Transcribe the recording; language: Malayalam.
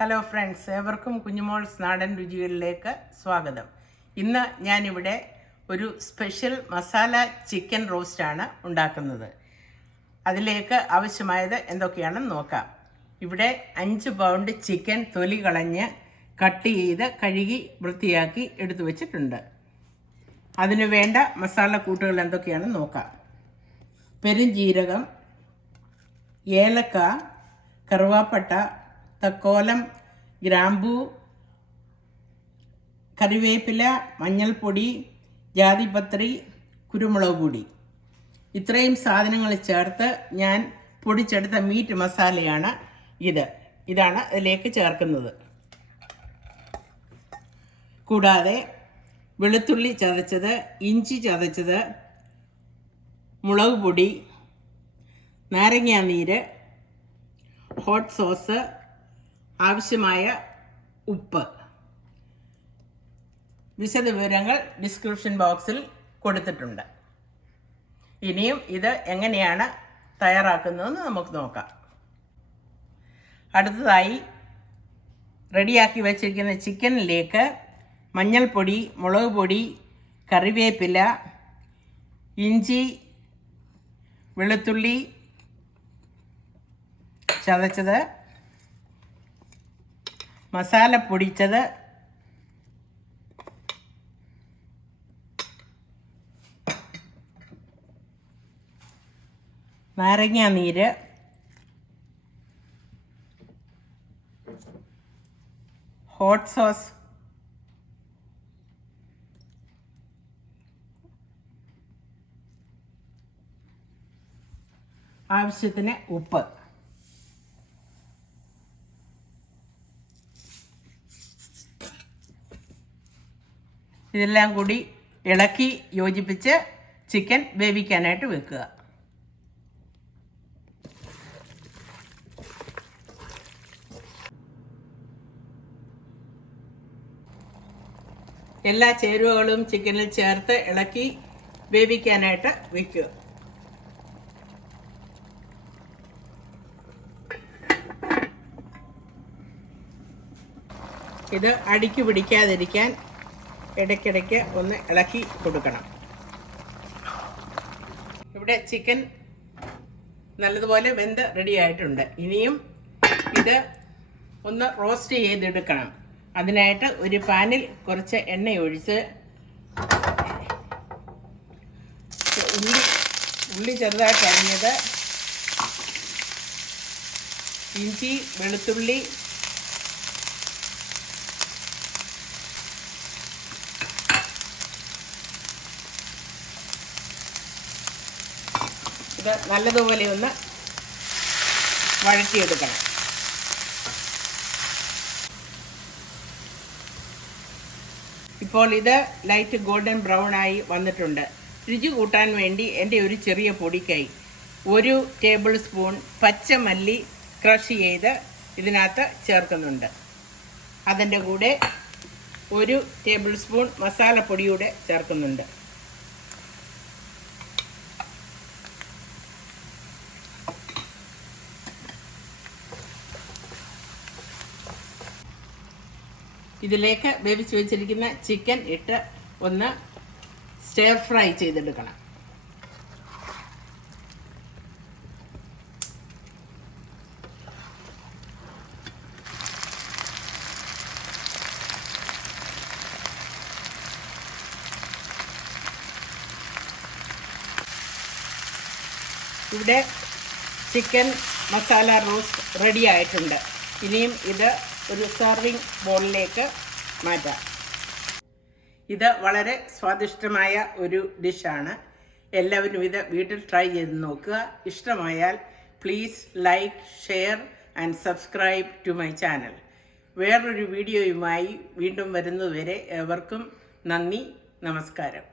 ഹലോ ഫ്രണ്ട്സ്, ഏവർക്കും കുഞ്ഞുമോൾസ് നാടൻ രുചികളിലേക്ക് സ്വാഗതം. ഇന്ന് ഞാനിവിടെ ഒരു സ്പെഷ്യൽ മസാല ചിക്കൻ റോസ്റ്റാണ് ഉണ്ടാക്കുന്നത്. അതിലേക്ക് ആവശ്യമായത് എന്തൊക്കെയാണെന്ന് നോക്കാം. ഇവിടെ 5 പൗണ്ട് ചിക്കൻ തൊലി കളഞ്ഞ് കട്ട് ചെയ്ത് കഴുകി വൃത്തിയാക്കി എടുത്തു വച്ചിട്ടുണ്ട്. അതിനു വേണ്ട മസാല കൂട്ടുകൾ എന്തൊക്കെയാണെന്ന് നോക്കാം. പെരുംജീരകം, ഏലക്ക, കറുവാപ്പട്ട, തക്കോലം, ഗ്രാമ്പൂ, കറിവേപ്പില, മഞ്ഞൾപ്പൊടി, ജാതിപത്രി, കുരുമുളക് പൊടി. ഇത്രയും സാധനങ്ങൾ ചേർത്ത് ഞാൻ പൊടിച്ചെടുത്ത മീറ്റ് മസാലയാണ് ഇതാണ് അതിലേക്ക് ചേർക്കുന്നത്. കൂടാതെ വെളുത്തുള്ളി ചതച്ചത്, ഇഞ്ചി ചതച്ചത്, മുളക് പൊടി, നാരങ്ങാനീര്, ഹോട്ട് സോസ്, ആവശ്യമായ ഉപ്പ്. വിശദവിവരങ്ങൾ ഡിസ്ക്രിപ്ഷൻ ബോക്സിൽ കൊടുത്തിട്ടുണ്ട്. ഇനിയും ഇത് എങ്ങനെയാണ് തയ്യാറാക്കുന്നതെന്ന് നമുക്ക് നോക്കാം. അടുത്തതായി റെഡിയാക്കി വച്ചിരിക്കുന്ന ചിക്കനിലേക്ക് മഞ്ഞൾപ്പൊടി, മുളക് പൊടി, കറിവേപ്പില, ഇഞ്ചി, വെളുത്തുള്ളി ചതച്ചത്, മസാല പൊടിച്ചത്, നാരങ്ങാനീര്, ഹോട്ട് സോസ്, ആവശ്യത്തിന് ഉപ്പ്. ഇതെല്ലാം കൂടി ഇളക്കി യോജിപ്പിച്ച് ചിക്കൻ വേവിക്കാനായിട്ട് വെക്കുക. എല്ലാ ചേരുവകളും ചിക്കനിൽ ചേർത്ത് ഇളക്കി വേവിക്കാനായിട്ട് വെക്കുക. ഇത് അടിക്ക് പിടിക്കാതിരിക്കാൻ ഇടയ്ക്കിടയ്ക്ക് ഒന്ന് ഇളക്കി കൊടുക്കണം. ഇവിടെ ചിക്കൻ നല്ലതുപോലെ വെന്ത് റെഡിയായിട്ടുണ്ട്. ഇനിയും ഇത് ഒന്ന് റോസ്റ്റ് ചെയ്തെടുക്കണം. അതിനായിട്ട് ഒരു പാനിൽ കുറച്ച് എണ്ണ ഒഴിച്ച് ഉള്ളി ചെറുതായിട്ട് അരിഞ്ഞത്, ഇഞ്ചി, വെളുത്തുള്ളി, ഇത് നല്ലതുപോലെ ഒന്ന് വഴറ്റിയെടുക്കണം. ഇപ്പോൾ ഇത് ലൈറ്റ് ഗോൾഡൻ ബ്രൗൺ ആയി വന്നിട്ടുണ്ട്. രുചി കൂട്ടാൻ വേണ്ടി എൻ്റെ ഒരു ചെറിയ പൊടിക്കൈ 1 ടേബിൾ സ്പൂൺ പച്ചമല്ലി ക്രഷ് ചെയ്ത് ഇതിനകത്ത് ചേർക്കുന്നുണ്ട്. അതിൻ്റെ കൂടെ 1 ടേബിൾ സ്പൂൺ മസാലപ്പൊടിയൂടെ ചേർക്കുന്നുണ്ട്. ഇതിലേക്ക് വേവിച്ച് വെച്ചിരിക്കുന്ന ചിക്കൻ ഇട്ട് ഒന്ന് സ്റ്റിർ ഫ്രൈ ചെയ്തെടുക്കണം. ഇവിടെ ചിക്കൻ മസാല റോസ്റ്റ് റെഡി ആയിട്ടുണ്ട്. ഇനിയും ഇത് ഒരു സർവിങ് ബോളിലേക്ക് മാറ്റാം. ഇത് വളരെ സ്വാദിഷ്ടമായ ഒരു ഡിഷാണ്. എല്ലാവരും ഇത് വീട്ടിൽ ട്രൈ ചെയ്ത് നോക്കുക. ഇഷ്ടമായാൽ please like, share and subscribe to my channel. വേറൊരു വീഡിയോയുമായി വീണ്ടും വരുന്നതുവരെ ഏവർക്കും നന്ദി, നമസ്കാരം.